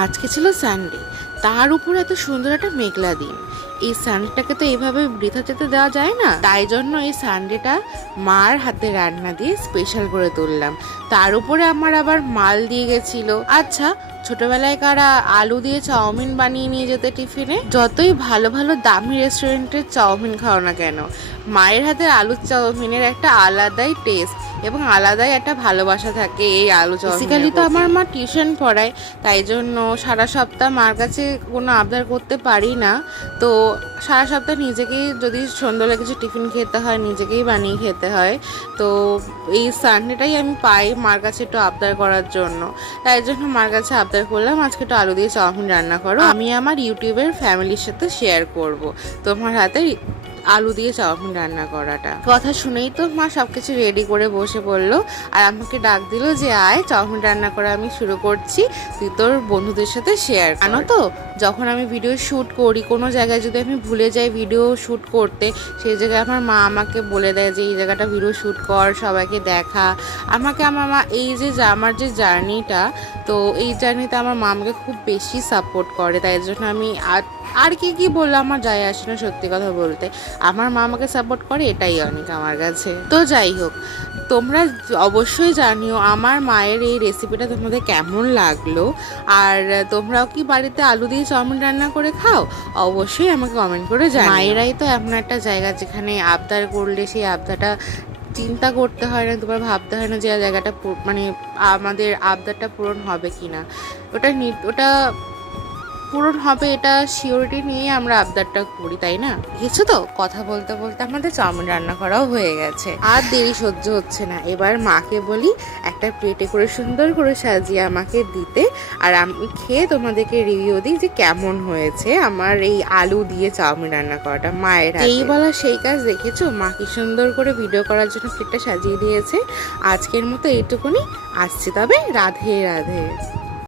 আজকে ছিল সানডে, তার উপর এত সুন্দর একটা মেঘলা দিন। এই সানডেটাকে তো এইভাবে বৃথা যেতে দেওয়া যায় না, তাই জন্য এই সানডেটা মার হাতে রান্না দিয়ে স্পেশাল করে তুললাম। তার উপরে আমার আবার মাল দিয়ে গেছিল। আচ্ছা, ছোটবেলায় কারা আলু দিয়ে চাউমিন বানিয়ে নিয়ে যেতে টিফিনে? যতই ভালো ভালো দামি রেস্টুরেন্টের চাউমিন খাও না কেন, মায়ের হাতের আলুর চাউমিনের একটা আলাদাই টেস্ট এবং আলাদাই একটা ভালোবাসা থাকে এই আলু চাউমিন। বেসিক্যালি তো আমার মা টিউশন পড়ায়, তাই জন্য সারা সপ্তাহ মার কাছে কোনো আবদার করতে পারি না। তো সারা সপ্তাহ নিজেকেই, যদি সন্ধ্যাবেলা কিছু টিফিন খেতে হয়, নিজেকেই বানিয়ে খেতে হয়। তো এই সানডেটাই আমি পাই মার কাছে একটু আবদার করার জন্য। তাই জন্য মার কাছে আবদার করলাম, আজকে একটু আলু দিয়ে চাউমিন রান্না করো, আমি আমার ইউটিউবের ফ্যামিলির সাথে শেয়ার করব তোমার হাতে আলু দিয়ে চাউমিন রান্না করাটা। কথা শুনেই তো মা সবকিছু রেডি করে বসে পড়লো, আর আমাকে ডাক দিল যে আয় চাউমিন রান্না করা আমি শুরু করছি, তুই তোর বন্ধুদের সাথে শেয়ার। জানো তো, যখন আমি ভিডিও শ্যুট করি, কোনো জায়গায় যদি আমি ভুলে যাই ভিডিও শ্যুট করতে, সেই জায়গায় আমার মা আমাকে বলে দেয় যে এই জায়গাটা ভিডিও শ্যুট কর, সবাইকে দেখা। আমাকে আমার মা এই যে আমার যে জার্নিটা, তো এই জার্নিতে আমার মা আমাকে খুব বেশি সাপোর্ট করে। তাই জন্য আমি আর কি বললো আমার যায় আসে না, সত্যি কথা বলতে আমার মা আমাকে সাপোর্ট করে, এটাই অনেক আমার কাছে। তো যাই হোক, তোমরা অবশ্যই জানিও আমার মায়ের এই রেসিপিটা তোমাদের কেমন লাগলো, আর তোমরাও কি বাড়িতে আলু দিয়ে চাউমিন রান্না করে খাও? অবশ্যই আমাকে কমেন্ট করে জানিও। মায়েরাই তো এমন একটা জায়গা যেখানে আবদার করলে সেই আবদারটা চিন্তা করতে হয় না, তোমার ভাবতে হয় না যে জায়গাটা মানে আমাদের আবদারটা পূরণ হবে কি না। ওটা পূরণ হবে, এটা সিওরিটি নিয়ে আমরা আবদারটা করি, তাই না? দেখেছো তো, কথা বলতে বলতে আমাদের চাউমিন রান্না করাও হয়ে গেছে। আর দেরি সহ্য হচ্ছে না, এবার মাকে বলি একটা প্লেটে করে সুন্দর করে সাজিয়ে আমাকে দিতে, আর আমি খেয়ে তোমাদেরকে রিভিউ দিই যে কেমন হয়েছে আমার এই আলু দিয়ে চাউমিন রান্না করাটা মায়ের হাতে। এই বলা সেই কাজ, দেখেছো মা কি সুন্দর করে ভিডিও করার জন্য প্লেটটা সাজিয়ে দিয়েছে। আজকের মতো এইটুকুনি, আসছি তবে, রাধে রাধে।